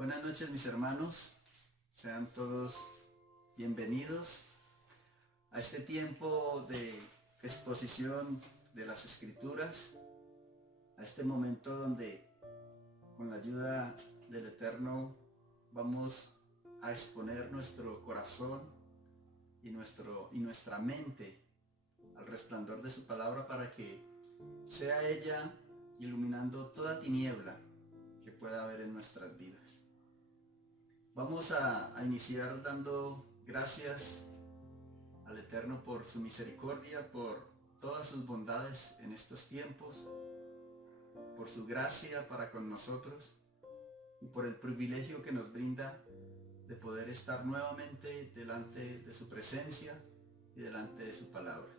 Buenas noches, mis hermanos, sean todos bienvenidos a este tiempo de exposición de las Escrituras, a este momento donde con la ayuda del Eterno vamos a exponer nuestro corazón y nuestra mente al resplandor de su palabra para que sea ella iluminando toda tiniebla que pueda haber en nuestras vidas. Vamos a iniciar dando gracias al Eterno por su misericordia, por todas sus bondades en estos tiempos, por su gracia para con nosotros y por el privilegio que nos brinda de poder estar nuevamente delante de su presencia y delante de su palabra.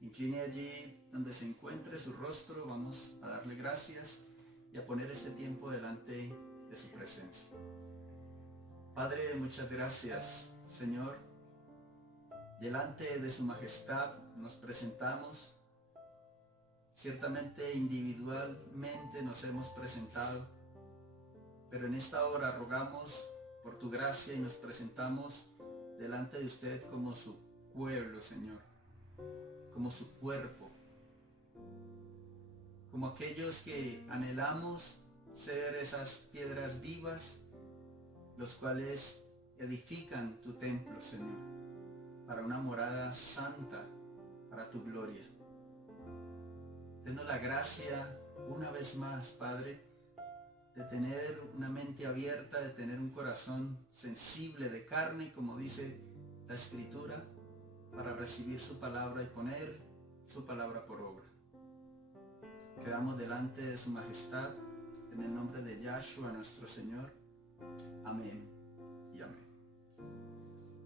Incline allí donde se encuentre su rostro, vamos a darle gracias y a poner este tiempo delante de su presencia. Padre, muchas gracias, Señor. Delante de su majestad nos presentamos. Ciertamente individualmente nos hemos presentado, pero en esta hora rogamos por tu gracia y nos presentamos delante de usted como su pueblo, Señor, como su cuerpo, como aquellos que anhelamos ser esas piedras vivas, los cuales edifican tu templo, Señor, para una morada santa, para tu gloria. Denos la gracia una vez más, Padre, de tener una mente abierta, de tener un corazón sensible de carne, como dice la Escritura, para recibir su palabra y poner su palabra por obra. Quedamos delante de su majestad, en el nombre de Yahshua nuestro Señor. Amén y amén.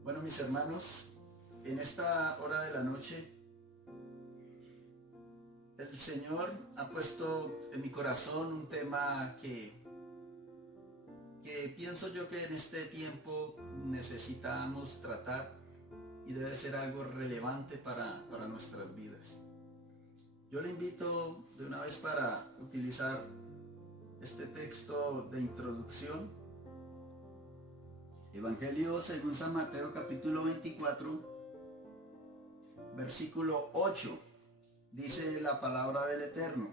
Bueno, mis hermanos, en esta hora de la noche, el Señor ha puesto en mi corazón un tema que pienso yo que en este tiempo necesitamos tratar y debe ser algo relevante para nuestras vidas. Yo le invito de una vez para utilizar este texto de introducción. Evangelio según San Mateo capítulo 24, versículo 8, dice la palabra del Eterno.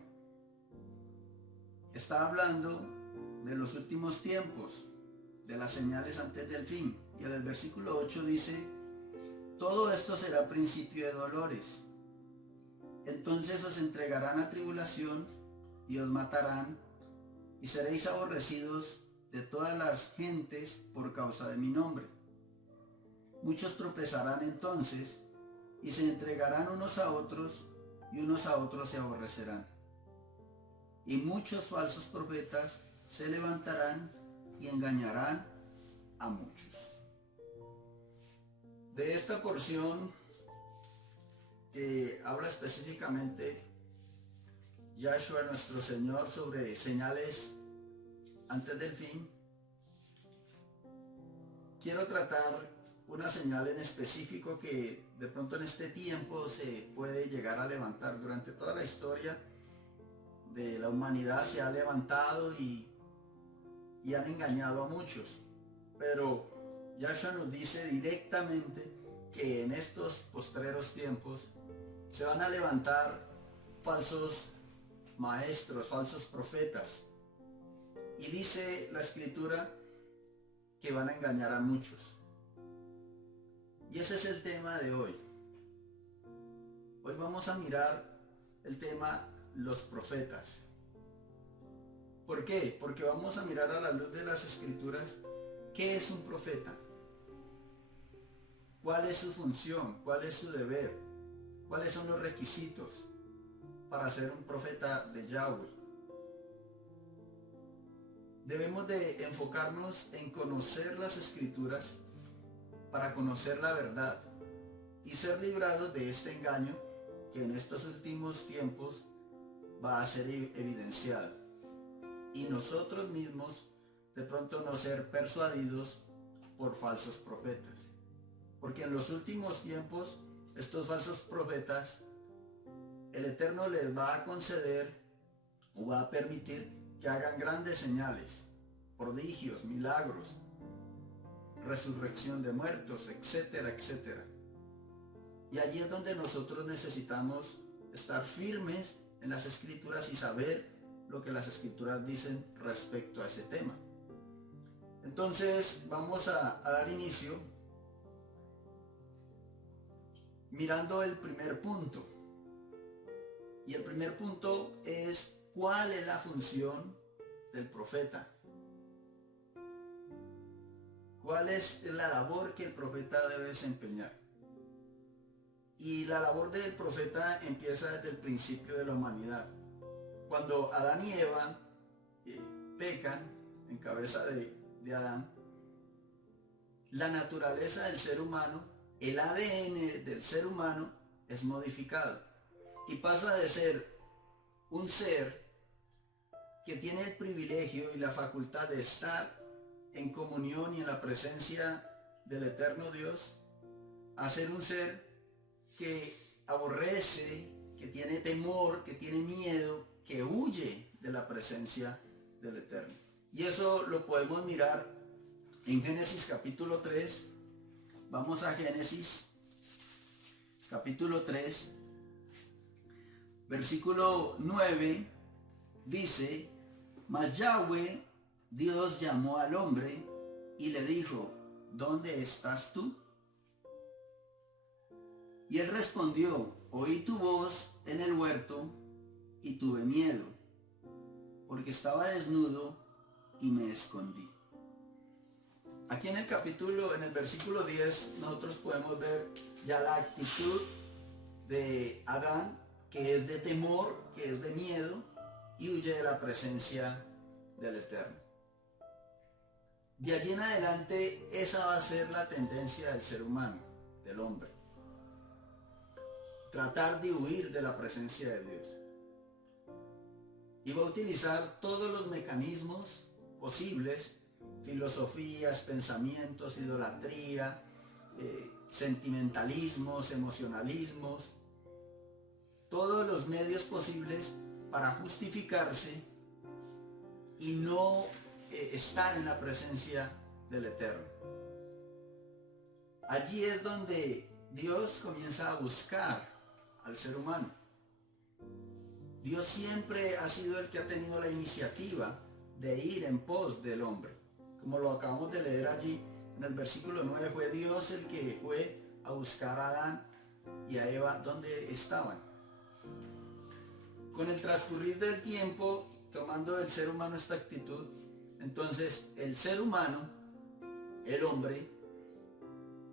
Está hablando de los últimos tiempos, de las señales antes del fin. Y en el versículo 8 dice: todo esto será principio de dolores. Entonces os entregarán a tribulación y os matarán, y seréis aborrecidos de todas las gentes por causa de mi nombre. Muchos tropezarán entonces y se entregarán unos a otros, y unos a otros se aborrecerán. Y muchos falsos profetas se levantarán y engañarán a muchos. De esta porción que habla específicamente Yahshua nuestro Señor sobre señales antes del fin, quiero tratar una señal en específico que de pronto en este tiempo se puede llegar a levantar. Durante toda la historia de la humanidad se ha levantado y han engañado a muchos, pero Yahshua nos dice directamente que en estos postreros tiempos se van a levantar falsos maestros, falsos profetas. Y dice la Escritura que van a engañar a muchos. Y ese es el tema de hoy. Hoy vamos a mirar el tema los profetas. ¿Por qué? Porque vamos a mirar a la luz de las Escrituras qué es un profeta, cuál es su función, cuál es su deber, cuáles son los requisitos para ser un profeta de Yahweh. Debemos de enfocarnos en conocer las Escrituras para conocer la verdad y ser librados de este engaño que en estos últimos tiempos va a ser evidenciado. Y nosotros mismos de pronto no ser persuadidos por falsos profetas. Porque en los últimos tiempos estos falsos profetas, el Eterno les va a conceder o va a permitir que hagan grandes señales. prodigios, milagros, resurrección de muertos, etcétera, etcétera. Y allí es donde nosotros necesitamos estar firmes en las Escrituras y saber lo que las Escrituras dicen respecto a ese tema. Entonces vamos a dar inicio mirando el primer punto. Y el primer punto es: ¿cuál es la función del profeta? ¿Cuál es la labor que el profeta debe desempeñar? Y la labor del profeta empieza desde el principio de la humanidad. Cuando Adán y Eva pecan en cabeza de Adán, la naturaleza del ser humano, el ADN del ser humano es modificado y pasa de ser un ser que tiene el privilegio y la facultad de estar en comunión y en la presencia del eterno Dios a ser un ser que aborrece, que tiene temor, que tiene miedo, que huye de la presencia del Eterno. Y eso lo podemos mirar en Génesis capítulo 3. Vamos a Génesis capítulo 3, versículo 9, dice: Mas Yahweh Dios llamó al hombre y le dijo: ¿dónde estás tú? Y él respondió: oí tu voz en el huerto y tuve miedo, porque estaba desnudo y me escondí. Aquí en el versículo 10, nosotros podemos ver ya la actitud de Adán, que es de temor, que es de miedo, y huye de la presencia del Eterno. De allí en adelante, esa va a ser la tendencia del ser humano, del hombre. Tratar de huir de la presencia de Dios. Y va a utilizar todos los mecanismos posibles: filosofías, pensamientos, idolatría, sentimentalismos, emocionalismos, todos los medios posibles para justificarse y no estar en la presencia del Eterno. Allí es donde Dios comienza a buscar al ser humano. Dios siempre ha sido el que ha tenido la iniciativa de ir en pos del hombre. Como lo acabamos de leer allí en el versículo 9, fue Dios el que fue a buscar a Adán y a Eva donde estaban. Con el transcurrir del tiempo, tomando el ser humano esta actitud, entonces el ser humano, el hombre,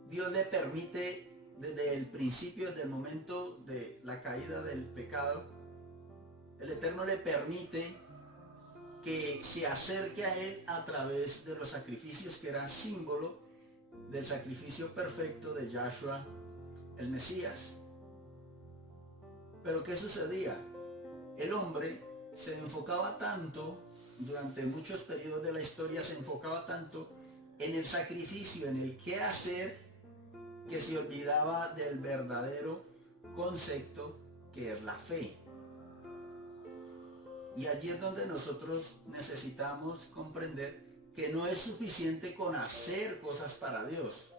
Dios le permite desde el principio, desde el momento de la caída del pecado, el Eterno le permite que se acerque a Él a través de los sacrificios, que eran símbolo del sacrificio perfecto de Yahshua, el Mesías. Pero ¿qué sucedía? El hombre se enfocaba tanto, durante muchos periodos de la historia se enfocaba tanto en el sacrificio, en el qué hacer, que se olvidaba del verdadero concepto que es la fe. Y allí es donde nosotros necesitamos comprender que no es suficiente con hacer cosas para Dios,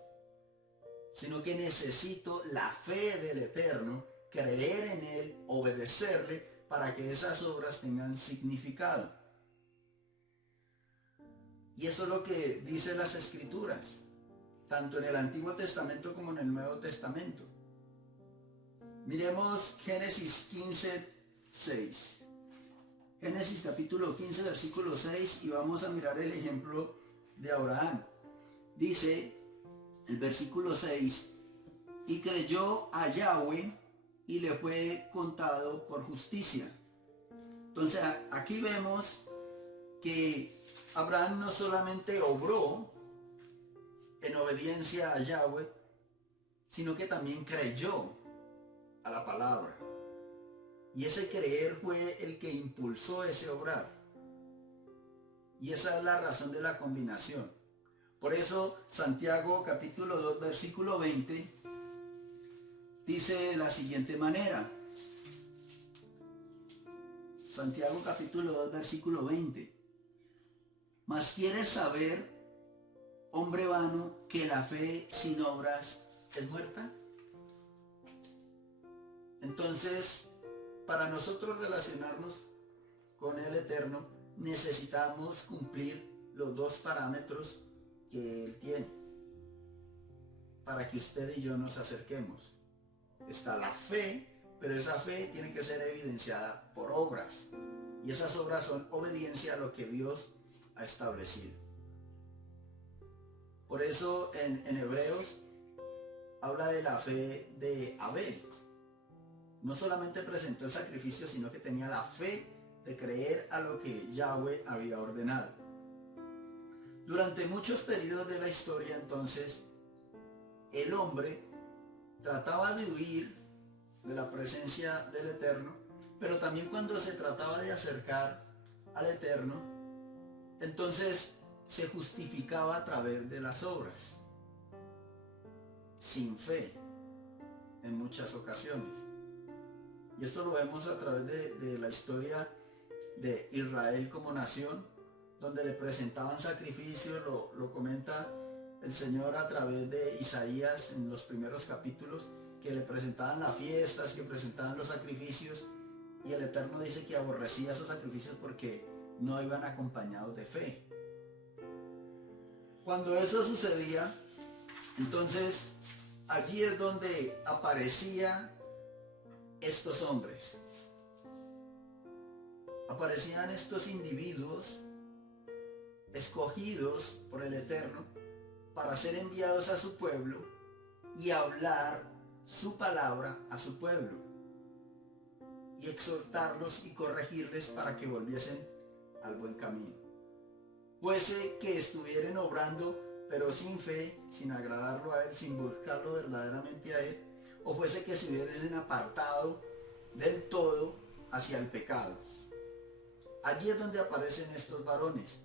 sino que necesito la fe del Eterno, creer en Él, obedecerle, para que esas obras tengan significado. Y eso es lo que dicen las Escrituras, tanto en el Antiguo Testamento como en el Nuevo Testamento. Miremos Génesis 15, 6. Génesis capítulo 15, versículo 6, y vamos a mirar el ejemplo de Abraham. Dice el versículo 6: y creyó a Yahweh y le fue contado por justicia. Entonces aquí vemos que Abraham no solamente obró en obediencia a Yahweh, sino que también creyó a la palabra. Y ese creer fue el que impulsó ese obrar. Y esa es la razón de la combinación. Por eso Santiago capítulo 2 versículo 20 dice de la siguiente manera. Santiago capítulo 2 versículo 20. Mas quieres saber, hombre vano, que la fe sin obras es muerta. Entonces, para nosotros relacionarnos con el Eterno, necesitamos cumplir los dos parámetros que Él tiene para que usted y yo nos acerquemos. Está la fe, pero esa fe tiene que ser evidenciada por obras. Y esas obras son obediencia a lo que Dios ha establecido. Por eso en Hebreos habla de la fe de Abel. No solamente presentó el sacrificio, sino que tenía la fe de creer a lo que Yahweh había ordenado. Durante muchos periodos de la historia, entonces, el hombre trataba de huir de la presencia del Eterno, pero también cuando se trataba de acercar al Eterno, entonces se justificaba a través de las obras, sin fe, en muchas ocasiones. Y esto lo vemos a través de la historia de Israel como nación, donde le presentaban sacrificios, lo comenta el Señor a través de Isaías en los primeros capítulos, que le presentaban las fiestas, que presentaban los sacrificios, y el Eterno dice que aborrecía esos sacrificios porque no iban acompañados de fe. Cuando eso sucedía, entonces allí es donde aparecían estos hombres. Aparecían estos individuos escogidos por el Eterno para ser enviados a su pueblo y hablar su palabra a su pueblo y exhortarlos y corregirles para que volviesen al buen camino. Puede que estuvieran obrando pero sin fe, sin agradarlo a Él, sin buscarlo verdaderamente a Él, o fuese que se hubiesen apartado del todo hacia el pecado. Allí es donde aparecen estos varones,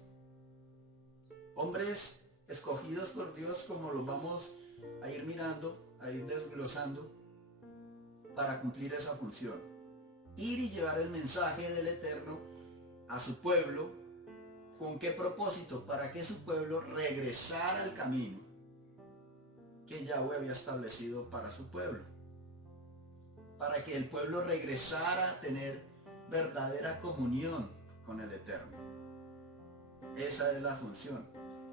hombres escogidos por Dios, como los vamos a ir mirando, a ir desglosando, para cumplir esa función. Ir y llevar el mensaje del Eterno a su pueblo. ¿Con qué propósito? Para que su pueblo regresara al camino que Yahweh había establecido para su pueblo. Para que el pueblo regresara a tener verdadera comunión con el Eterno. Esa es la función.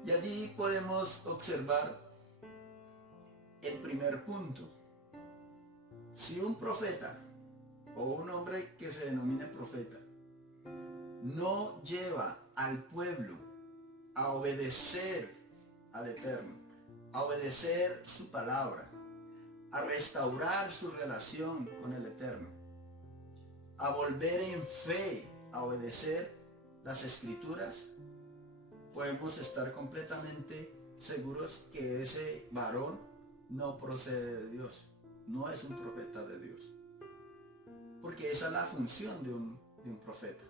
Y allí podemos observar el primer punto. Si un profeta o un hombre que se denomine profeta no lleva al pueblo a obedecer al Eterno, a obedecer su palabra, a restaurar su relación con el Eterno, a volver en fe a obedecer las Escrituras, podemos estar completamente seguros que ese varón no procede de Dios, no es un profeta de Dios, porque esa es la función de un profeta,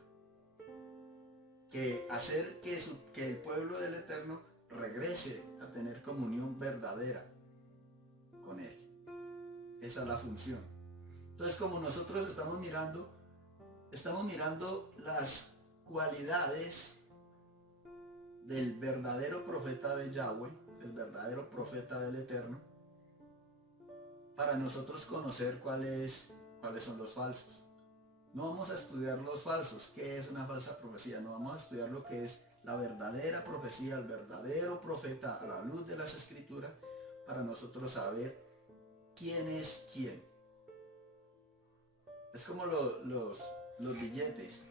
que hacer que el pueblo del Eterno regrese a tener comunión verdadera con Él. Esa es la función. Entonces, como nosotros estamos mirando las cualidades del verdadero profeta de Yahweh, del verdadero profeta del Eterno, para nosotros conocer cuáles son los falsos. No vamos a estudiar los falsos, qué es una falsa profecía, no vamos a estudiar lo que es la verdadera profecía, el verdadero profeta a la luz de las Escrituras, para nosotros saber quién es quién. Es como los billetes.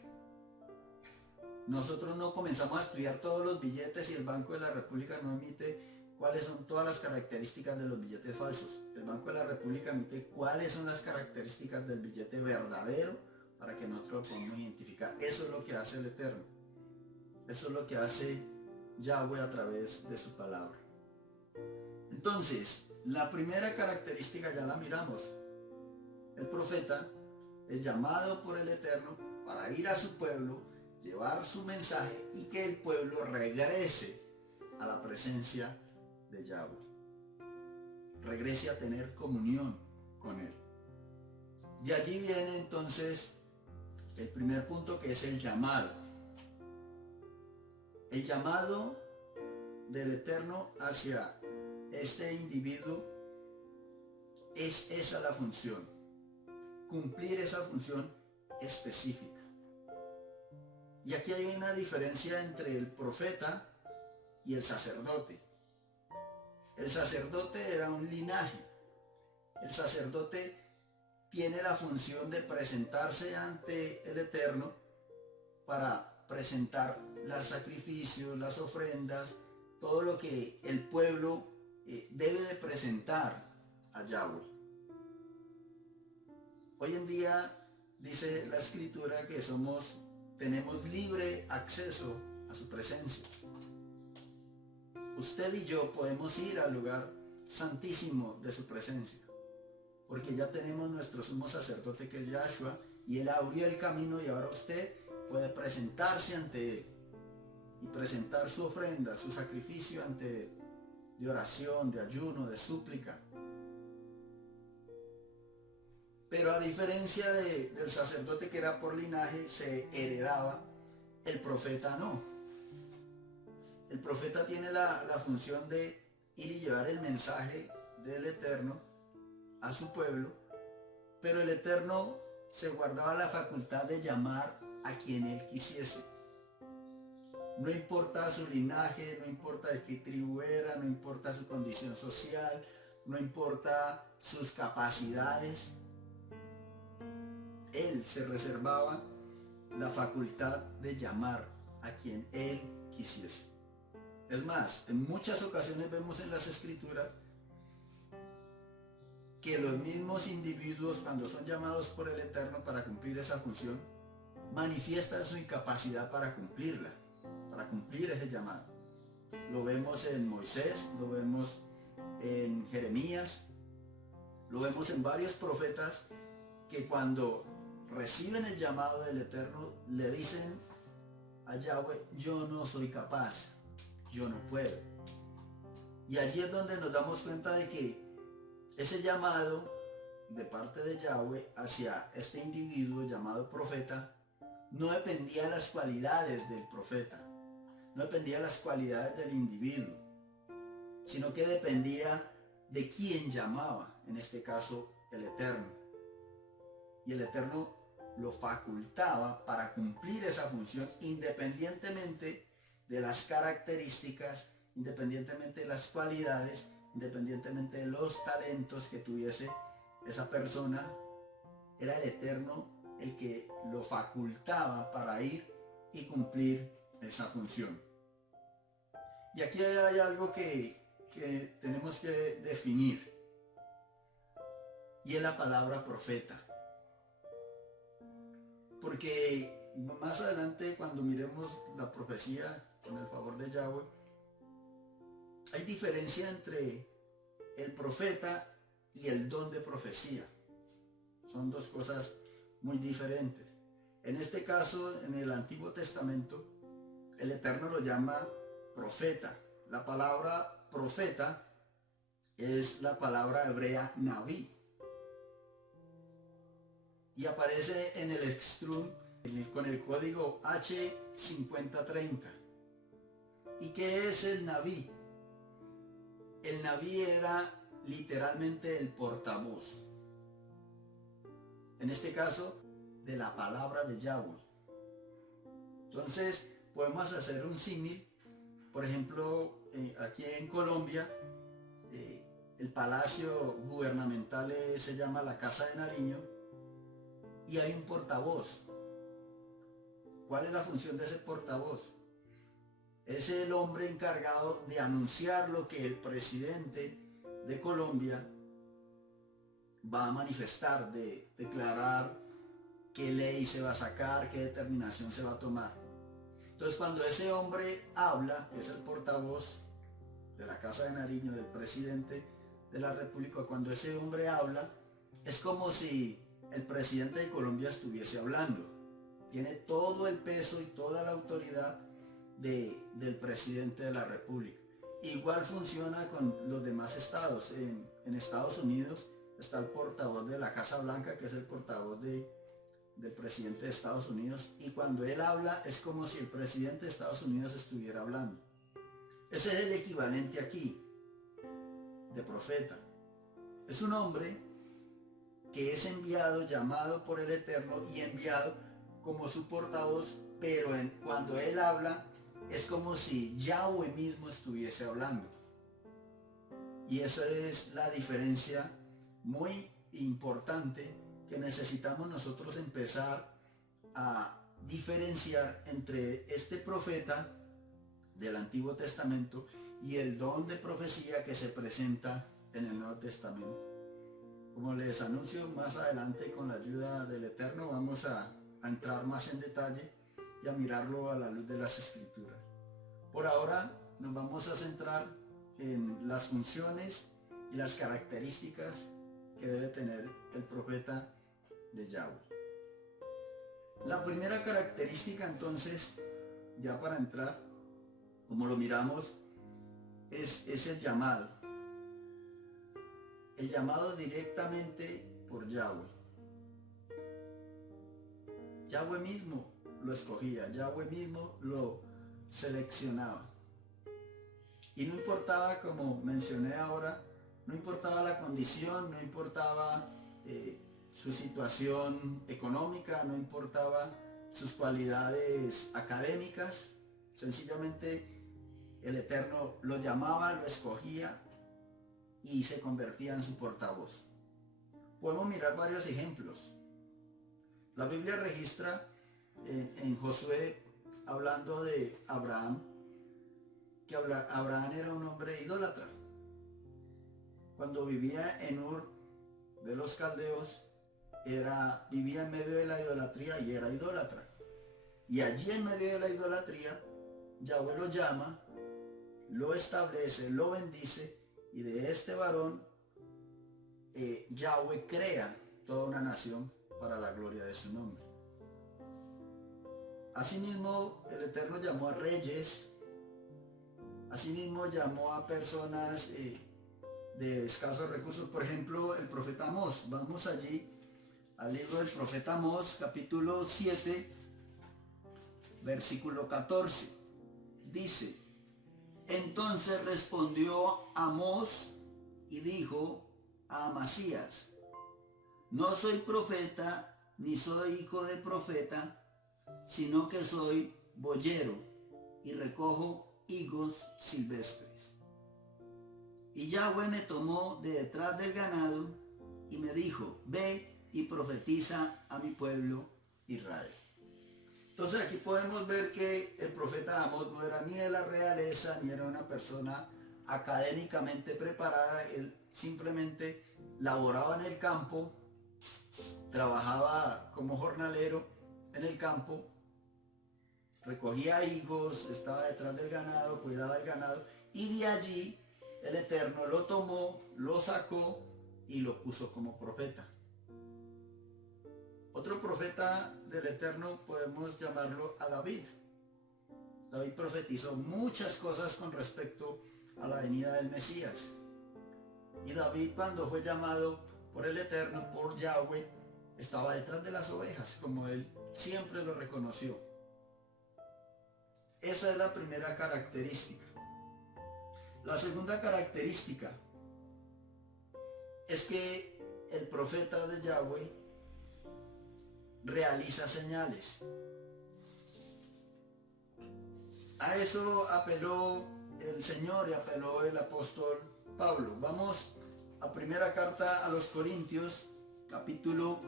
Nosotros no comenzamos a estudiar todos los billetes y el Banco de la República no emite cuáles son todas las características de los billetes falsos. El Banco de la República emite cuáles son las características del billete verdadero para que nosotros lo podamos identificar. Eso es lo que hace el Eterno. Eso es lo que hace Yahweh a través de su palabra. Entonces, la primera característica ya la miramos. El profeta es llamado por el Eterno para ir a su pueblo, llevar su mensaje y que el pueblo regrese a la presencia de Yahweh. Regrese a tener comunión con Él. De allí viene entonces el primer punto, que es el llamado. El llamado del Eterno hacia este individuo es esa la función, cumplir esa función específica. Y aquí hay una diferencia entre el profeta y el sacerdote. El sacerdote era un linaje. El sacerdote tiene la función de presentarse ante el Eterno para presentar los sacrificios, las ofrendas, todo lo que el pueblo debe de presentar a Yahweh. Hoy en día dice la Escritura que tenemos libre acceso a su presencia. Usted y yo podemos ir al lugar santísimo de su presencia, porque ya tenemos nuestro sumo sacerdote que es Yahshua, y Él abrió el camino y ahora usted puede presentarse ante Él y presentar su ofrenda, su sacrificio ante Él, de oración, de ayuno, de súplica. Pero a diferencia del sacerdote que era por linaje, se heredaba, el profeta no. El profeta tiene la función de ir y llevar el mensaje del Eterno a su pueblo, pero el Eterno se guardaba la facultad de llamar a quien Él quisiese. No importa su linaje, no importa de qué tribu era, no importa su condición social, no importa sus capacidades. Él se reservaba la facultad de llamar a quien Él quisiese. Es más, en muchas ocasiones vemos en las Escrituras que los mismos individuos, cuando son llamados por el Eterno para cumplir esa función, manifiestan su incapacidad para cumplirla, para cumplir ese llamado. Lo vemos en Moisés, lo vemos en Jeremías, lo vemos en varios profetas que cuando reciben el llamado del Eterno le dicen a Yahweh: yo no soy capaz, yo no puedo. Y allí es donde nos damos cuenta de que ese llamado de parte de Yahweh hacia este individuo llamado profeta no dependía de las cualidades del profeta, no dependía de las cualidades del individuo, sino que dependía de quién llamaba, en este caso el Eterno. Y el Eterno lo facultaba para cumplir esa función independientemente de las características, independientemente de las cualidades, independientemente de los talentos que tuviese esa persona. Era el Eterno el que lo facultaba para ir y cumplir esa función. Y aquí hay algo que tenemos que definir, y es la palabra profeta. Porque más adelante, cuando miremos la profecía con el favor de Yahweh, hay diferencia entre el profeta y el don de profecía. Son dos cosas muy diferentes. En este caso, en el Antiguo Testamento, el Eterno lo llama profeta. La palabra profeta es la palabra hebrea naví, y aparece en el Extrum con el código H5030. ¿Y qué es el naví? El naví era literalmente el portavoz, en este caso de la palabra de Yahweh. Entonces podemos hacer un símil. Por ejemplo, aquí en Colombia, el palacio gubernamental se llama la Casa de Nariño, y hay un portavoz. ¿Cuál es la función de ese portavoz? Es el hombre encargado de anunciar lo que el presidente de Colombia va a manifestar, de declarar qué ley se va a sacar, qué determinación se va a tomar. Entonces, cuando ese hombre habla, que es el portavoz de la Casa de Nariño, del presidente de la República, cuando ese hombre habla, es como si el presidente de Colombia estuviese hablando. Tiene todo el peso y toda la autoridad del presidente de la República. Igual funciona con los demás estados. En Estados Unidos está el portavoz de la Casa Blanca, que es el portavoz del presidente de Estados Unidos, y cuando él habla es como si el presidente de Estados Unidos estuviera hablando. Ese es el equivalente aquí de profeta. Es un hombre que es enviado, llamado por el Eterno y enviado como su portavoz, pero cuando él habla es como si Yahweh mismo estuviese hablando. Y esa es la diferencia muy importante que necesitamos nosotros empezar a diferenciar entre este profeta del Antiguo Testamento y el don de profecía que se presenta en el Nuevo Testamento. Como les anuncio más adelante, con la ayuda del Eterno vamos a entrar más en detalle y a mirarlo a la luz de las Escrituras. Por ahora nos vamos a centrar en las funciones y las características que debe tener el profeta de Yahweh. La primera característica, entonces, ya para entrar, como lo miramos, es el llamado. El llamado directamente por Yahweh. Yahweh mismo lo escogía, Yahweh mismo lo seleccionaba. Y no importaba, como mencioné ahora, no importaba la condición, no importaba su situación económica, no importaba sus cualidades académicas, sencillamente el Eterno lo llamaba, lo escogía y se convertía en su portavoz. Podemos mirar varios ejemplos. La Biblia registra en Josué, hablando de Abraham, que Abraham era un hombre idólatra. Cuando vivía en Ur de los Caldeos, vivía en medio de la idolatría y era idólatra. Y allí en medio de la idolatría, Yahweh lo llama, lo establece, lo bendice, y de este varón Yahweh crea toda una nación para la gloria de su nombre. Asimismo, el Eterno llamó a reyes, asimismo llamó a personas de escasos recursos. Por ejemplo, el profeta Amós. Vamos allí al libro del profeta Amós, capítulo 7, versículo 14. Dice: entonces respondió Amós y dijo a Amasías: no soy profeta, ni soy hijo de profeta, sino que soy boyero y recojo higos silvestres. Y Yahweh me tomó de detrás del ganado y me dijo: ve y profetiza a mi pueblo Israel. Entonces aquí podemos ver que el profeta Amós no era ni de la realeza, ni era una persona académicamente preparada. Él simplemente laboraba en el campo, trabajaba como jornalero en el campo, recogía higos, estaba detrás del ganado, cuidaba el ganado, y de allí el Eterno lo tomó, lo sacó y lo puso como profeta. Otro profeta del Eterno podemos llamarlo a David. David profetizó muchas cosas con respecto a la venida del Mesías. Y David, cuando fue llamado por el Eterno, por Yahweh, estaba detrás de las ovejas, como él siempre lo reconoció. Esa es la primera característica. La segunda característica es que el profeta de Yahweh realiza señales. A eso apeló el Señor y apeló el apóstol Pablo. Vamos a primera carta a los Corintios, capítulo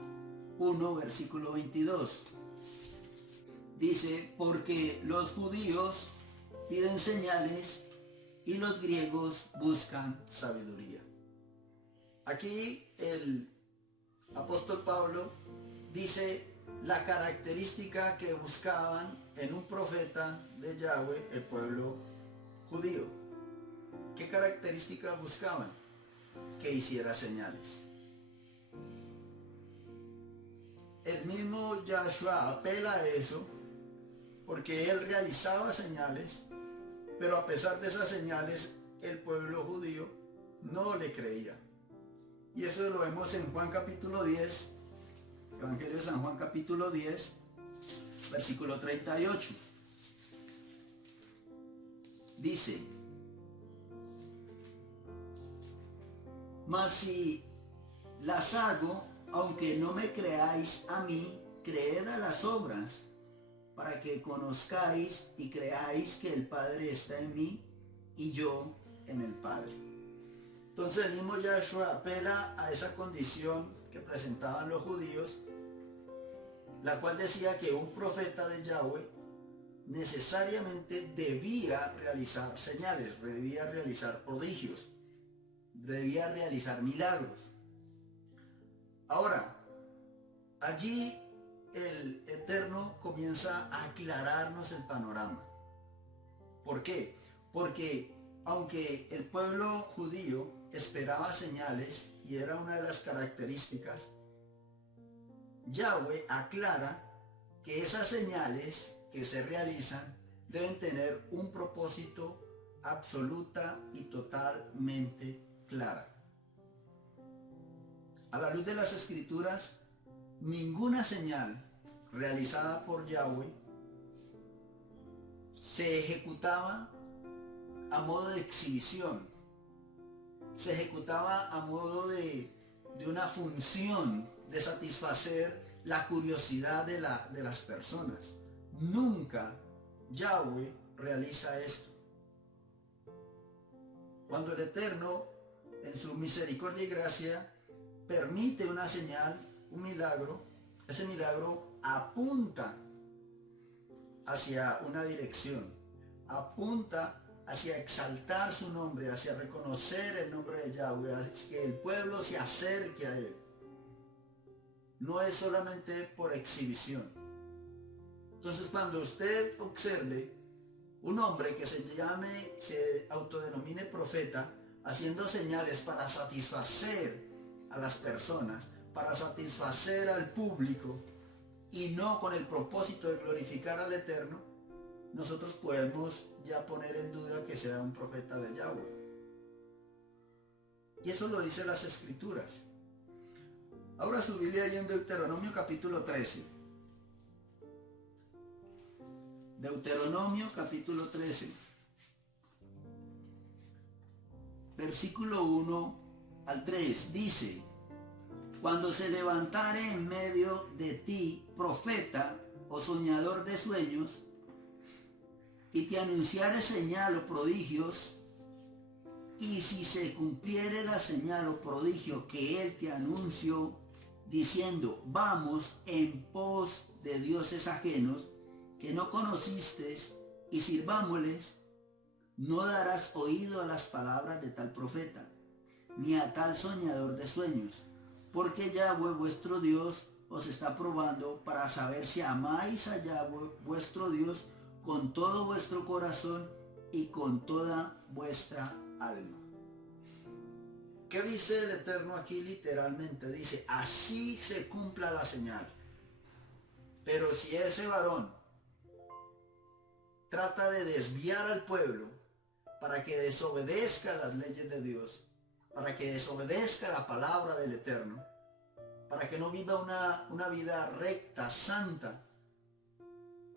1, versículo 22. Dice: porque los judíos piden señales y los griegos buscan sabiduría. Aquí el apóstol Pablo dice la característica que buscaban en un profeta de Yahweh, el pueblo judío. ¿Qué característica buscaban? Que hiciera señales. El mismo Yahshua apela a eso, porque él realizaba señales, pero a pesar de esas señales, el pueblo judío no le creía. Y eso lo vemos en Juan capítulo 10, Evangelio de San Juan capítulo 10, versículo 38. Dice: mas si las hago, aunque no me creáis a mí, creed a las obras, para que conozcáis y creáis que el Padre está en mí y yo en el Padre. Entonces el mismo Yahshua apela a esa condición que presentaban los judíos, la cual decía que un profeta de Yahweh necesariamente debía realizar señales, debía realizar prodigios, debía realizar milagros. Ahora, allí el Eterno comienza a aclararnos el panorama. ¿Por qué? Porque aunque el pueblo judío esperaba señales, y era una de las características, Yahweh aclara que esas señales que se realizan deben tener un propósito absoluta y totalmente clara. A la luz de las Escrituras, ninguna señal realizada por Yahweh se ejecutaba a modo de exhibición, se ejecutaba a modo de una función de satisfacer la curiosidad de las personas. Nunca Yahweh realiza esto. Cuando el Eterno, en su misericordia y gracia, permite una señal, un milagro, ese milagro apunta hacia una dirección, apunta hacia exaltar su nombre, hacia reconocer el nombre de Yahweh, hacia que el pueblo se acerque a él. No es solamente por exhibición. Entonces, cuando usted observe un hombre que se autodenomine profeta, haciendo señales para satisfacer a las personas, para satisfacer al público, y no con el propósito de glorificar al Eterno, nosotros podemos ya poner en duda que sea un profeta de Yahweh. Y eso lo dice las Escrituras. Abra su Biblia ahí en Deuteronomio capítulo 13. Deuteronomio capítulo 13. Versículo 1 al 3 dice: cuando se levantare en medio de ti profeta o soñador de sueños, y te anunciare señal o prodigios, y si se cumpliere la señal o prodigio que él te anunció, diciendo: vamos en pos de dioses ajenos que no conociste, y sirvámosles, no darás oído a las palabras de tal profeta, ni a tal soñador de sueños, porque Yahweh vuestro Dios os está probando para saber si amáis a Yahweh vuestro Dios con todo vuestro corazón y con toda vuestra alma. ¿Qué dice el Eterno aquí literalmente? Dice: así se cumpla la señal. Pero si ese varón trata de desviar al pueblo para que desobedezca las leyes de Dios, para que desobedezca la palabra del Eterno, para que no viva una vida recta, santa,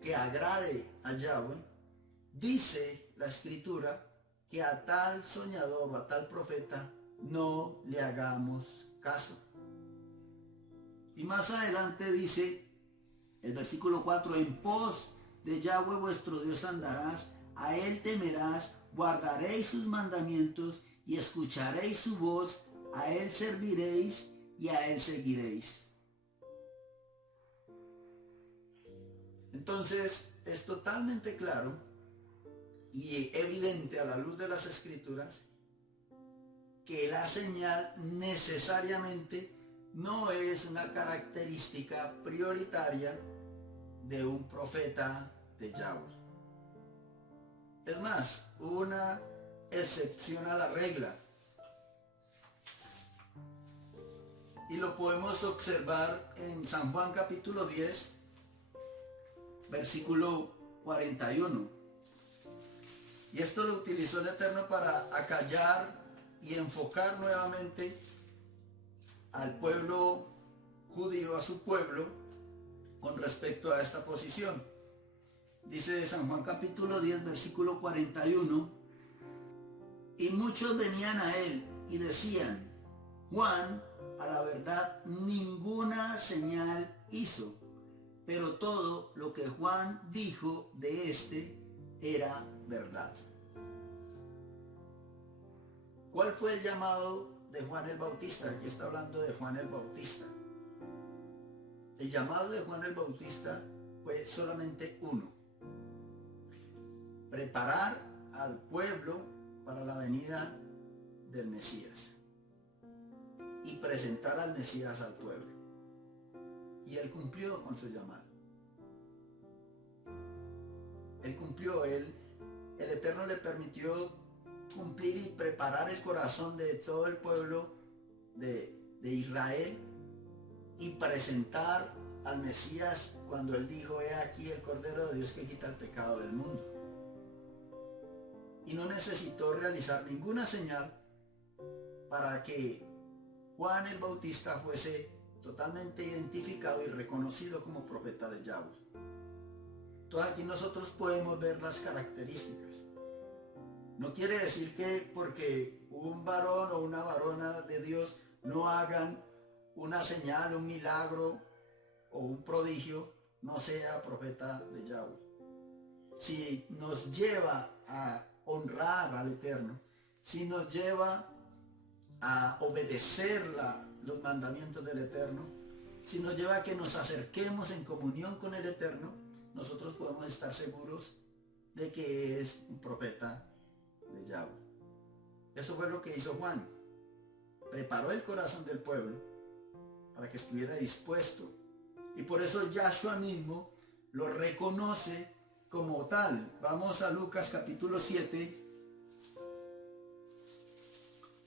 que agrade a Yahweh, dice la Escritura que a tal soñador o a tal profeta no le hagamos caso. Y más adelante dice el versículo 4: en pos de Yahweh vuestro Dios andarás, a él temerás, guardaréis sus mandamientos y escucharéis su voz, a él serviréis y a él seguiréis. Entonces es totalmente claro y evidente a la luz de las Escrituras que la señal necesariamente no es una característica prioritaria de un profeta de Yahweh. Es más, hubo una excepción a la regla. Y lo podemos observar en San Juan capítulo 10, versículo 41. Y esto lo utilizó el Eterno para acallar y enfocar nuevamente al pueblo judío a su pueblo con respecto a esta posición. Dice San Juan capítulo 10, versículo 41, y muchos venían a él y decían: Juan, a la verdad, ninguna señal hizo, pero todo lo que Juan dijo de éste era verdad. ¿Cuál fue el llamado de Juan el Bautista? Aquí está hablando de Juan el Bautista. El llamado de Juan el Bautista fue solamente uno: preparar al pueblo para la venida del Mesías y presentar al Mesías al pueblo. Y él cumplió con su llamado. Él cumplió, el Eterno le permitió cumplir y preparar el corazón de todo el pueblo de Israel y presentar al Mesías cuando él dijo: he aquí el Cordero de Dios que quita el pecado del mundo. Y no necesitó realizar ninguna señal para que Juan el Bautista fuese totalmente identificado y reconocido como profeta de Yahweh. Entonces aquí nosotros podemos ver las características. No quiere decir que porque un varón o una varona de Dios no hagan una señal, un milagro o un prodigio, no sea profeta de Yahweh. Si nos lleva a honrar al Eterno, si nos lleva a obedecer los mandamientos del Eterno, si nos lleva a que nos acerquemos en comunión con el Eterno, nosotros podemos estar seguros de que es un profeta de Yahweh. Eso fue lo que hizo Juan. Preparó el corazón del pueblo para que estuviera dispuesto. Y por eso Yahshua mismo lo reconoce como tal. Vamos a Lucas capítulo 7.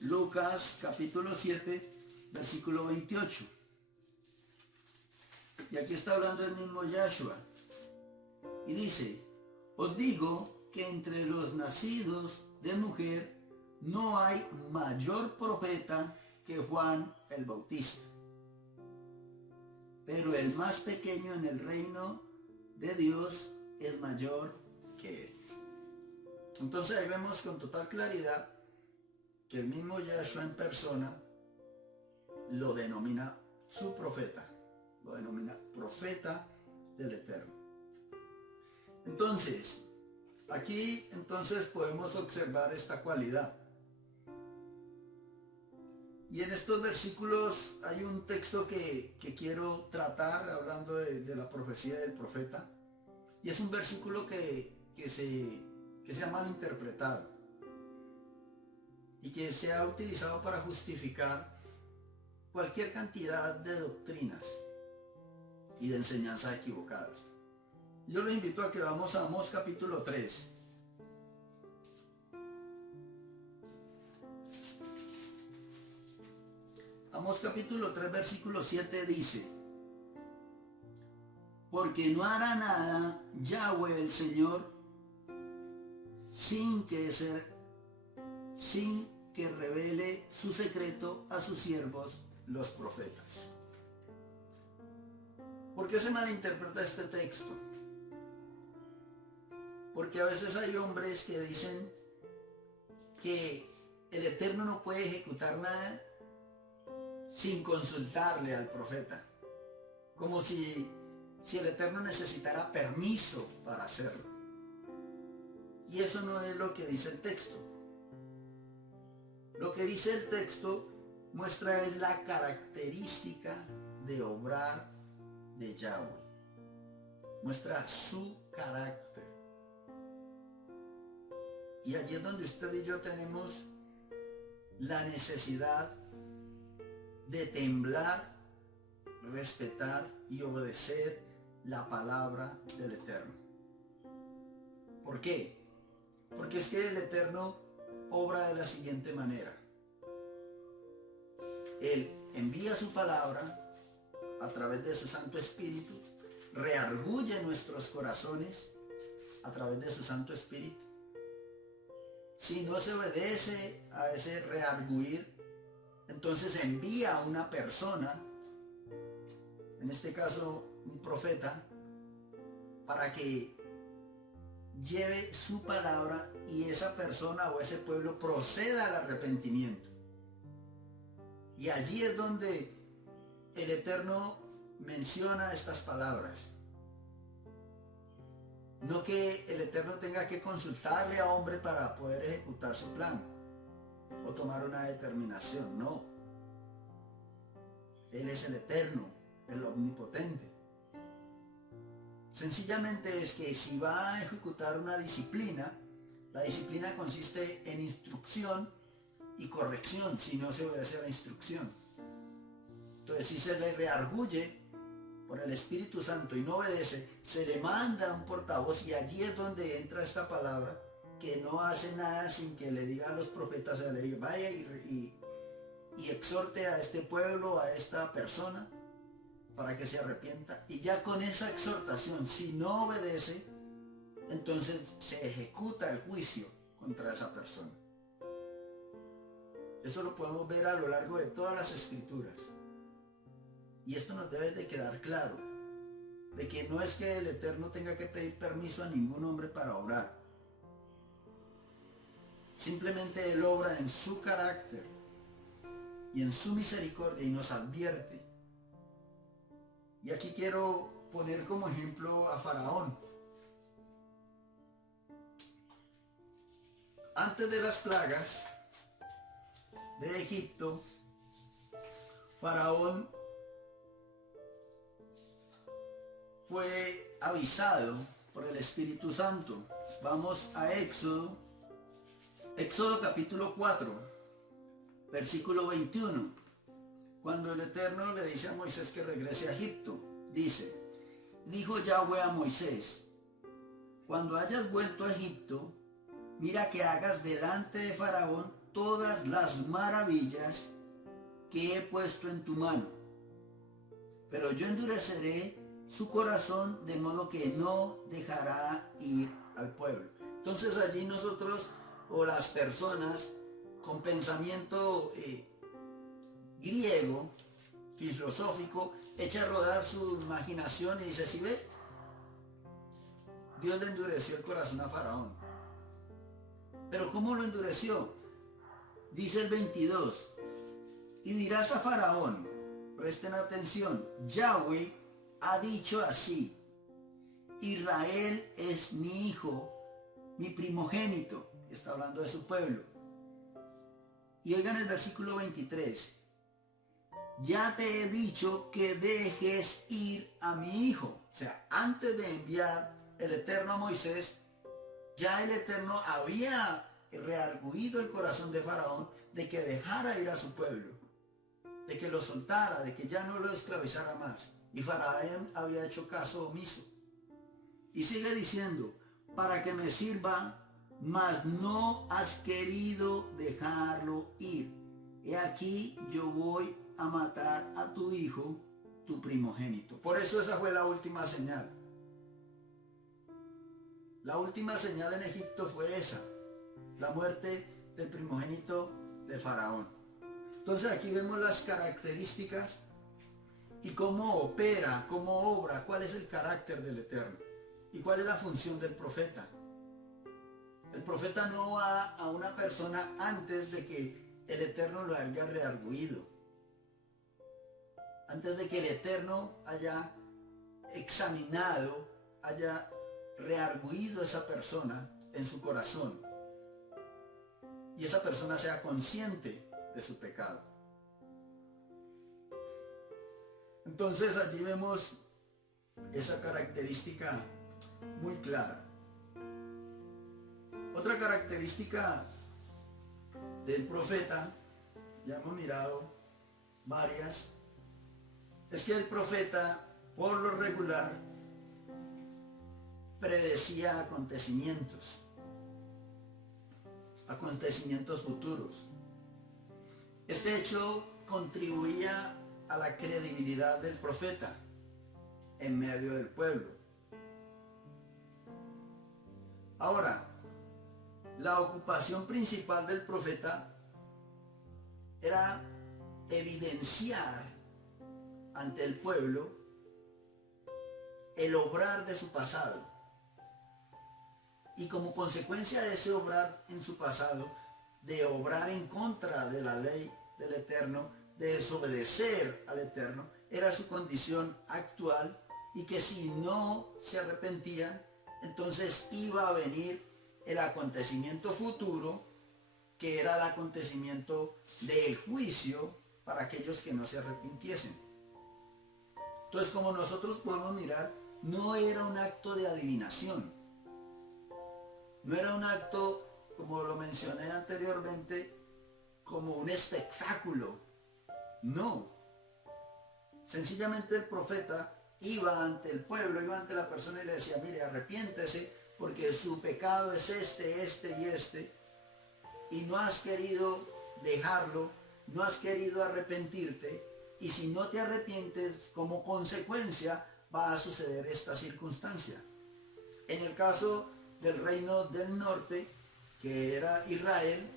Lucas capítulo 7, versículo 28. Y aquí está hablando el mismo Yahshua. Y dice: os digo que entre los nacidos de mujer no hay mayor profeta que Juan el Bautista. Pero el más pequeño en el reino de Dios es mayor que él. Entonces ahí vemos con total claridad que el mismo Yahshua en persona lo denomina su profeta, lo denomina profeta del Eterno. Entonces, aquí podemos observar esta cualidad. Y en estos versículos hay un texto que quiero tratar, hablando de la profecía del profeta. Y es un versículo que se ha malinterpretado y que se ha utilizado para justificar cualquier cantidad de doctrinas y de enseñanzas equivocadas. Yo los invito a que vamos a Amós capítulo 3. Amós capítulo 3, versículo 7 dice: porque no hará nada Yahweh el Señor sin que revele su secreto a sus siervos los profetas. ¿Por qué se malinterpreta este texto? Porque a veces hay hombres que dicen que el Eterno no puede ejecutar nada sin consultarle al profeta, como si el Eterno necesitara permiso para hacerlo. Y eso no es lo que dice el texto. Lo que dice el texto muestra es la característica de obrar de Yahweh. Muestra su carácter. Y allí es donde usted y yo tenemos la necesidad de temblar, respetar y obedecer la palabra del Eterno. ¿Por qué? Porque es que el Eterno obra de la siguiente manera. Él envía su palabra a través de su Santo Espíritu, reargulle nuestros corazones a través de su Santo Espíritu. Si no se obedece a ese reargüir, entonces envía a una persona en este caso un profeta, para que lleve su palabra y esa persona o ese pueblo proceda al arrepentimiento. Y allí es donde el Eterno menciona estas palabras. No que el Eterno tenga que consultarle a hombre para poder ejecutar su plan o tomar una determinación, no. Él es el Eterno, el Omnipotente. Sencillamente es que si va a ejecutar una disciplina, la disciplina consiste en instrucción y corrección si no se obedece a la instrucción. Entonces, si se le rearguye por el Espíritu Santo y no obedece, se le manda un portavoz, y allí es donde entra esta palabra, que no hace nada sin que le diga a los profetas, le diga, vaya y exhorte a este pueblo, a esta persona, para que se arrepienta. Y ya con esa exhortación, si no obedece, entonces se ejecuta el juicio contra esa persona. Eso lo podemos ver a lo largo de todas las Escrituras. Y esto nos debe de quedar claro, de que no es que el Eterno tenga que pedir permiso a ningún hombre para orar. Simplemente Él obra en su carácter y en su misericordia y nos advierte. Y aquí quiero poner como ejemplo a Faraón. Antes de las plagas de Egipto, Faraón fue avisado por el Espíritu Santo. Vamos a Éxodo capítulo 4, versículo 21. Cuando el Eterno le dice a Moisés que regrese a Egipto, dice, dijo Yahweh a Moisés, cuando hayas vuelto a Egipto, mira que hagas delante de Faraón todas las maravillas que he puesto en tu mano, pero yo endureceré su corazón de modo que no dejará ir al pueblo. Entonces allí nosotros, o las personas con pensamiento griego, filosófico, echa a rodar su imaginación y dice, ¿sí ve? Dios le endureció el corazón a Faraón. ¿Pero cómo lo endureció? Dice el 22, y dirás a Faraón, presten atención, Yahweh ha dicho así, Israel es mi hijo, mi primogénito. Está hablando de su pueblo. Y oigan el versículo 23. Ya te he dicho que dejes ir a mi hijo. O sea, antes de enviar el Eterno a Moisés, ya el Eterno había reargüido el corazón de Faraón de que dejara ir a su pueblo, de que lo soltara, de que ya no lo esclavizara más. Y Faraón había hecho caso omiso. Y sigue diciendo, para que me sirva, mas no has querido dejarlo ir. He aquí yo voy a matar a tu hijo, tu primogénito. Por eso esa fue la última señal. La última señal en Egipto fue esa, la muerte del primogénito de Faraón. Entonces aquí vemos las características y cómo opera, cómo obra, cuál es el carácter del Eterno y cuál es la función del profeta. El profeta no va a una persona antes de que el Eterno lo haya reargüido, antes de que el Eterno haya examinado, haya reargüido a esa persona en su corazón y esa persona sea consciente de su pecado. Entonces allí vemos esa característica muy clara. Otra característica del profeta, ya hemos mirado varias, es que el profeta, por lo regular, predecía acontecimientos futuros. Este hecho contribuía a la credibilidad del profeta en medio del pueblo. Ahora, la ocupación principal del profeta era evidenciar ante el pueblo el obrar de su pasado. Y como consecuencia de ese obrar en su pasado, de obrar en contra de la ley del Eterno, de desobedecer al Eterno, era su condición actual, y que si no se arrepentían, entonces iba a venir el acontecimiento futuro, que era el acontecimiento del juicio para aquellos que no se arrepintiesen. Entonces, como nosotros podemos mirar, no era un acto de adivinación, no era un acto, como lo mencioné anteriormente, como un espectáculo. No. Sencillamente el profeta iba ante el pueblo, iba ante la persona y le decía, mire, arrepiéntese porque su pecado es este y este, y no has querido dejarlo, no has querido arrepentirte, y si no te arrepientes, como consecuencia va a suceder esta circunstancia. En el caso del reino del norte, que era Israel,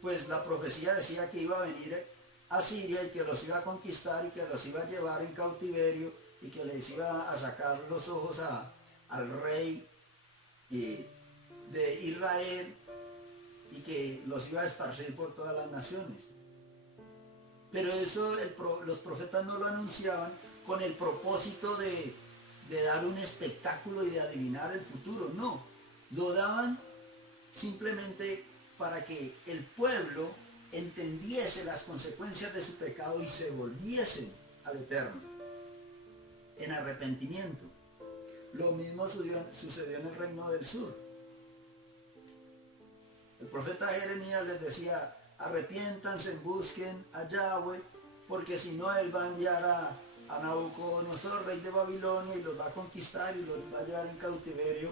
pues la profecía decía que iba a venir a Siria y que los iba a conquistar y que los iba a llevar en cautiverio y que les iba a sacar los ojos al rey de Israel y que los iba a esparcir por todas las naciones. Pero eso los profetas no lo anunciaban con el propósito de dar un espectáculo y de adivinar el futuro, no. Lo daban simplemente para que el pueblo entendiese las consecuencias de su pecado y se volviesen al Eterno en arrepentimiento. Lo mismo sucedió en el reino del sur. El profeta Jeremías les decía, arrepiéntanse, busquen a Yahweh, porque si no él va a enviar a Nabucodonosor, rey de Babilonia, y los va a conquistar y los va a llevar en cautiverio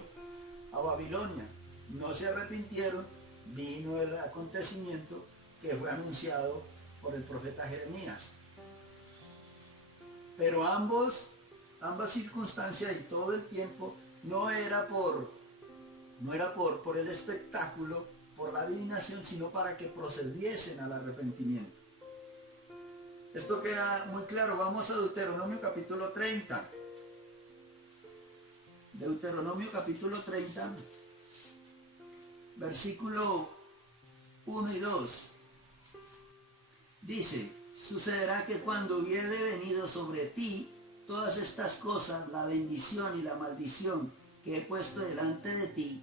a Babilonia. No se arrepintieron, vino el acontecimiento que fue anunciado por el profeta Jeremías. Pero ambas circunstancias y todo el tiempo no era por el espectáculo, por la adivinación, sino para que procediesen al arrepentimiento. Esto queda muy claro. Vamos a Deuteronomio capítulo 30. Deuteronomio capítulo 30, versículo 1 y 2. Dice, sucederá que cuando hubiere venido sobre ti todas estas cosas, la bendición y la maldición que he puesto delante de ti,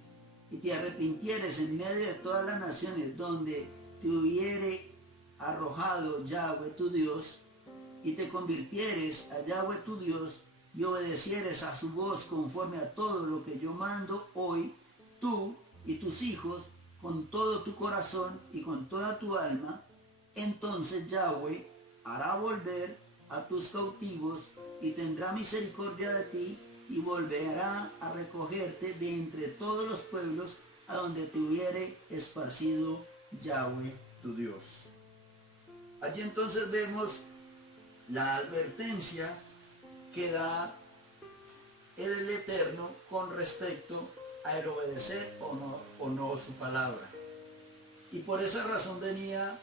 y te arrepintieres en medio de todas las naciones donde te hubiere arrojado Yahweh tu Dios, y te convirtieres a Yahweh tu Dios, y obedecieres a su voz conforme a todo lo que yo mando hoy, tú y tus hijos, con todo tu corazón y con toda tu alma, entonces Yahweh hará volver a tus cautivos y tendrá misericordia de ti y volverá a recogerte de entre todos los pueblos a donde te hubiere esparcido Yahweh tu Dios. Allí entonces vemos la advertencia que da el Eterno con respecto a el obedecer o no su palabra. Y por esa razón venía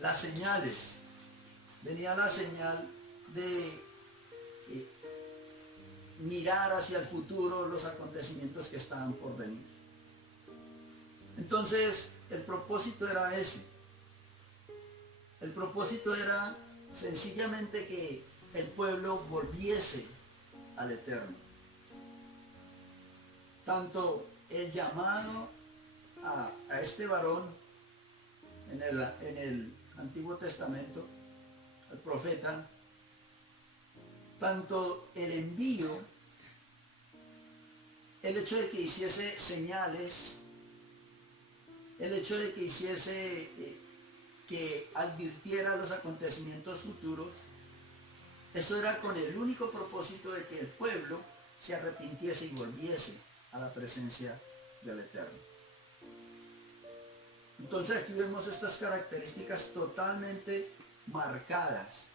las señales, venía la señal de mirar hacia el futuro los acontecimientos que estaban por venir. Entonces, el propósito era ese. El propósito era sencillamente que el pueblo volviese al Eterno. Tanto el llamado a este varón en el Antiguo Testamento, el profeta, tanto el envío, el hecho de que hiciese señales, el hecho de que hiciese, que advirtiera los acontecimientos futuros, eso era con el único propósito de que el pueblo se arrepintiese y volviese a la presencia del Eterno. Entonces aquí vemos estas características totalmente marcadas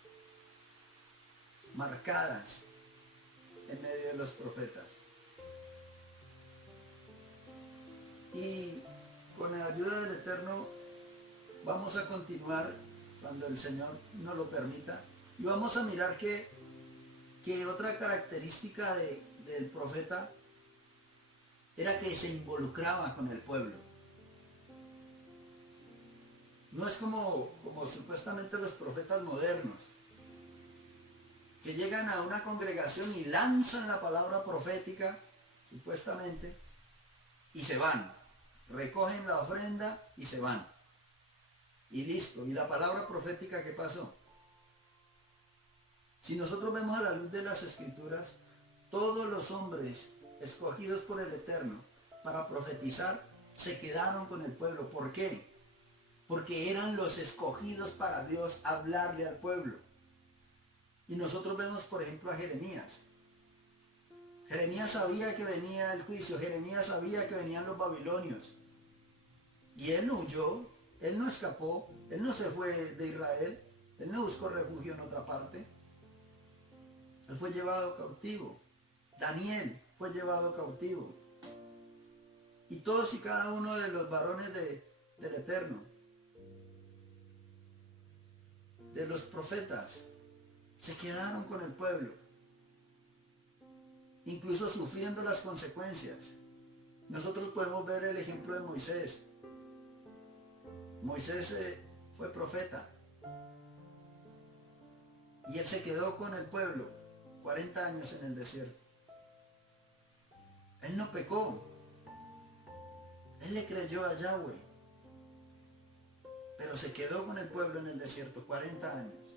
en medio de los profetas. Y con la ayuda del Eterno vamos a continuar cuando el Señor nos lo permita, y vamos a mirar que que otra característica del profeta era que se involucraba con el pueblo. No es como supuestamente los profetas modernos, que llegan a una congregación y lanzan la palabra profética, supuestamente, y se van. Recogen la ofrenda y se van. Y listo. ¿Y la palabra profética qué pasó? Si nosotros vemos a la luz de las Escrituras, todos los hombres escogidos por el Eterno para profetizar se quedaron con el pueblo. ¿Por qué? Porque eran los escogidos para Dios hablarle al pueblo. Y nosotros vemos, por ejemplo, a Jeremías. Jeremías sabía que venía el juicio, Jeremías sabía que venían los babilonios. Y él no huyó, él no escapó, él no se fue de Israel, él no buscó refugio en otra parte. Él fue llevado cautivo. Daniel fue llevado cautivo. Y todos y cada uno de los varones del Eterno, de los profetas, se quedaron con el pueblo, incluso sufriendo las consecuencias. Nosotros podemos ver el ejemplo de Moisés. Moisés fue profeta y él se quedó con el pueblo 40 años en el desierto. Él no pecó, él le creyó a Yahweh, pero se quedó con el pueblo en el desierto 40 años.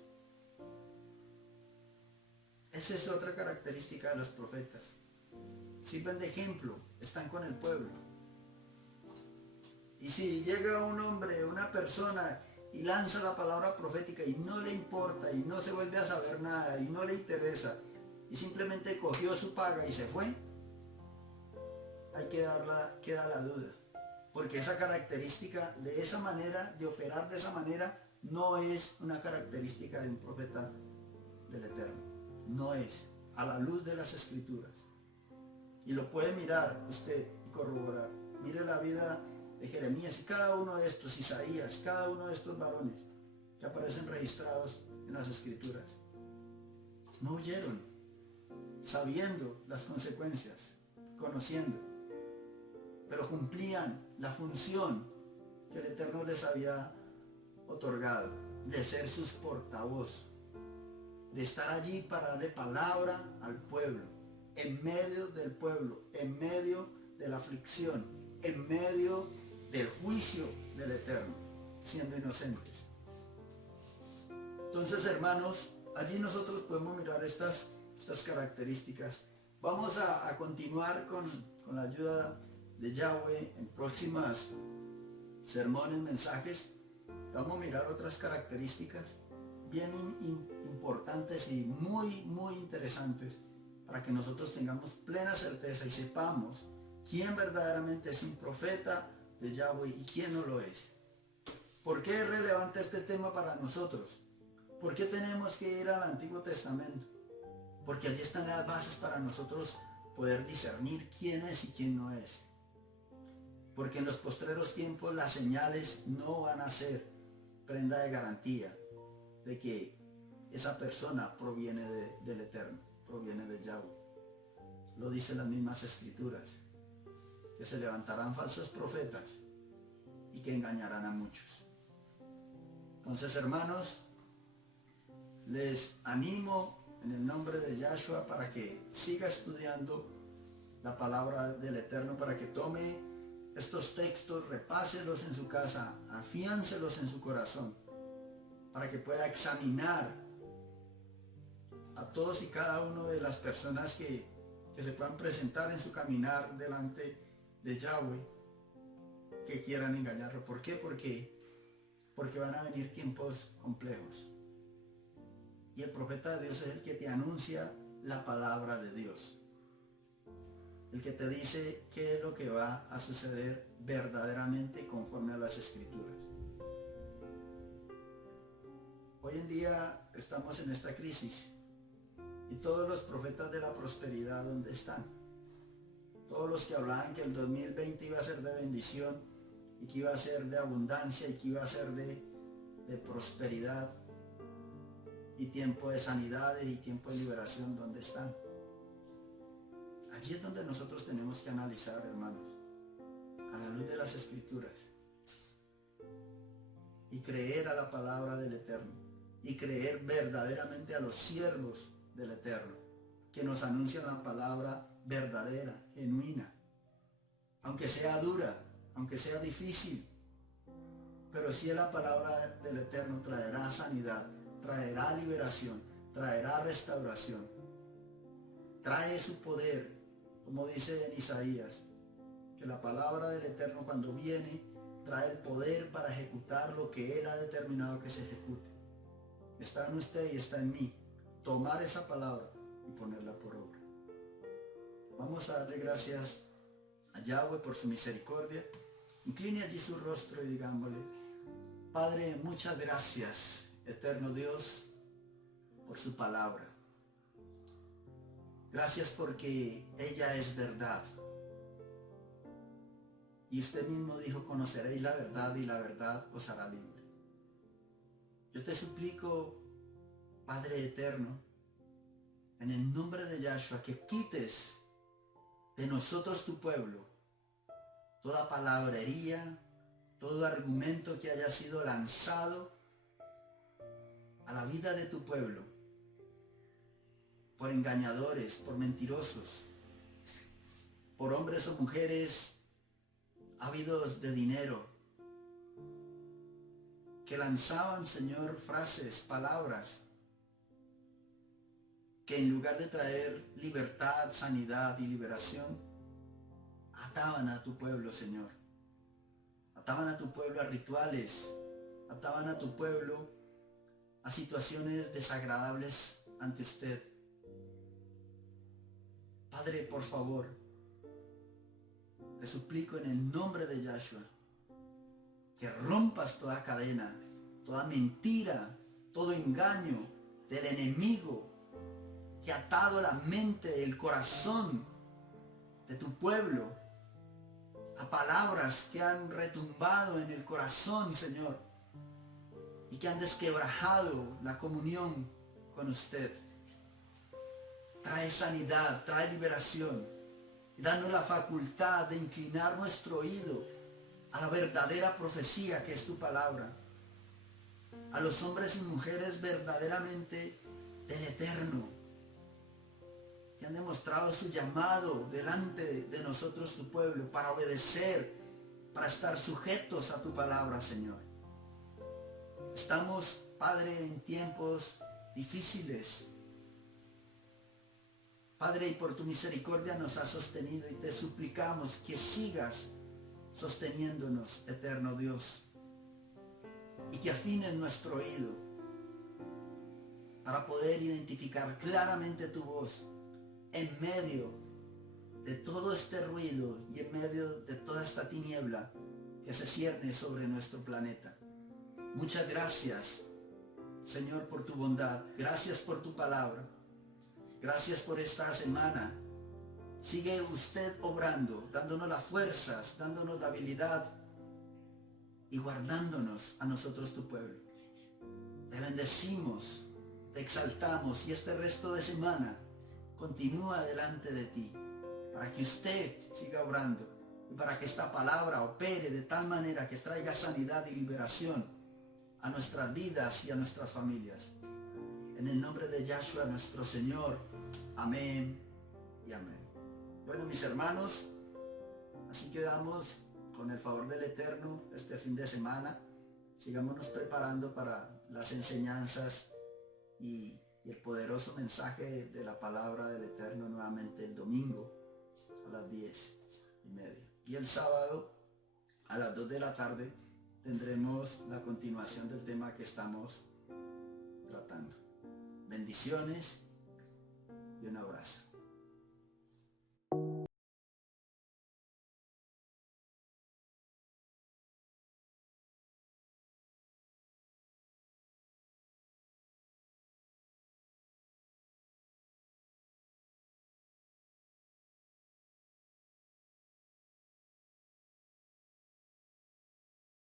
Esa es otra característica de los profetas. Sirven de ejemplo, están con el pueblo. Y si llega un hombre, una persona, y lanza la palabra profética y no le importa, y no se vuelve a saber nada, y no le interesa, y simplemente cogió su paga y se fue, queda la duda. Porque esa característica, de esa manera, de operar de esa manera, no es una característica de un profeta del Eterno. No es, a la luz de las Escrituras. Y lo puede mirar usted y corroborar. Mire la vida de Jeremías y cada uno de estos, Isaías, cada uno de estos varones que aparecen registrados en las Escrituras. No huyeron, sabiendo las consecuencias, conociendo, pero cumplían la función que el Eterno les había otorgado, de ser sus portavoz, de estar allí para darle palabra al pueblo, en medio del pueblo, en medio de la aflicción, en medio del juicio del Eterno, siendo inocentes. Entonces, hermanos, allí nosotros podemos mirar estas características. Vamos a continuar con la ayuda de Yahweh en próximas sermones, mensajes. Vamos a mirar otras características bien importantes y muy interesantes para que nosotros tengamos plena certeza y sepamos quién verdaderamente es un profeta de Yahweh y quién no lo es. ¿Por qué es relevante este tema para nosotros? ¿Por qué tenemos que ir al Antiguo Testamento? Porque allí están las bases para nosotros poder discernir quién es y quién no es. Porque en los postreros tiempos las señales no van a ser prenda de garantía de que esa persona proviene del Eterno, proviene de Yahweh. Lo dicen las mismas Escrituras, que se levantarán falsos profetas y que engañarán a muchos. Entonces, hermanos, les animo en el nombre de Yahshua para que siga estudiando la palabra del Eterno, para que tome estos textos, repáselos en su casa, afiáncelos en su corazón, para que pueda examinar a todos y cada uno de las personas que se puedan presentar en su caminar delante de Yahweh, que quieran engañarlo. ¿Por qué? Porque van a venir tiempos complejos. Y el profeta de Dios es el que te anuncia la palabra de Dios, el que te dice qué es lo que va a suceder verdaderamente conforme a las Escrituras. Hoy en día estamos en esta crisis y todos los profetas de la prosperidad, ¿dónde están? Todos los que hablaban que el 2020 iba a ser de bendición y que iba a ser de abundancia y que iba a ser de prosperidad, y tiempo de sanidades y tiempo de liberación, ¿dónde están? Allí es donde nosotros tenemos que analizar, hermanos, a la luz de las Escrituras, y creer a la palabra del Eterno, y creer verdaderamente a los siervos del Eterno, que nos anuncian la palabra verdadera, genuina, aunque sea dura, aunque sea difícil, pero si la palabra del Eterno traerá sanidad, traerá liberación, traerá restauración, trae su poder, como dice en Isaías, que la palabra del Eterno cuando viene trae el poder para ejecutar lo que Él ha determinado que se ejecute. Está en usted y está en mí, tomar esa palabra y ponerla por obra. Vamos a darle gracias a Yahweh por su misericordia. Incline allí su rostro y digámosle: Padre, muchas gracias, eterno Dios, por su palabra. Gracias porque ella es verdad. Y usted mismo dijo: conoceréis la verdad y la verdad os hará libre. Yo te suplico, Padre eterno, en el nombre de Yahshua, que quites de nosotros tu pueblo toda palabrería, todo argumento que haya sido lanzado a la vida de tu pueblo por engañadores, por mentirosos, por hombres o mujeres ávidos de dinero, que lanzaban, Señor, frases, palabras, que en lugar de traer libertad, sanidad y liberación, ataban a tu pueblo, Señor. Ataban a tu pueblo a rituales, ataban a tu pueblo a situaciones desagradables ante usted. Padre, por favor, te suplico en el nombre de Yahshua, que rompas toda cadena, toda mentira, todo engaño del enemigo que ha atado la mente, el corazón de tu pueblo a palabras que han retumbado en el corazón, Señor, y que han desquebrajado la comunión con usted. Trae sanidad, trae liberación, y danos la facultad de inclinar nuestro oído a la verdadera profecía que es tu palabra, a los hombres y mujeres verdaderamente del Eterno, que han demostrado su llamado delante de nosotros, tu pueblo, para obedecer, para estar sujetos a tu palabra, Señor. Estamos, Padre, en tiempos difíciles, Padre, y por tu misericordia nos has sostenido, y te suplicamos que sigas sosteniéndonos, eterno Dios, y que afines nuestro oído para poder identificar claramente tu voz en medio de todo este ruido y en medio de toda esta tiniebla que se cierne sobre nuestro planeta. Muchas gracias, Señor, por tu bondad. Gracias por tu palabra. Gracias por esta semana. Sigue usted obrando, dándonos las fuerzas, dándonos la habilidad y guardándonos a nosotros, tu pueblo. Te bendecimos, te exaltamos, y este resto de semana continúa delante de ti, para que usted siga obrando y para que esta palabra opere de tal manera que traiga sanidad y liberación a nuestras vidas y a nuestras familias. En el nombre de Yahshua nuestro Señor. Amén y amén. Bueno, mis hermanos, así quedamos con el favor del Eterno este fin de semana. Sigámonos preparando para las enseñanzas y el poderoso mensaje de la palabra del Eterno nuevamente el domingo a las 10:30. Y el sábado a las 2 de la tarde tendremos la continuación del tema que estamos tratando. Bendiciones y un abrazo.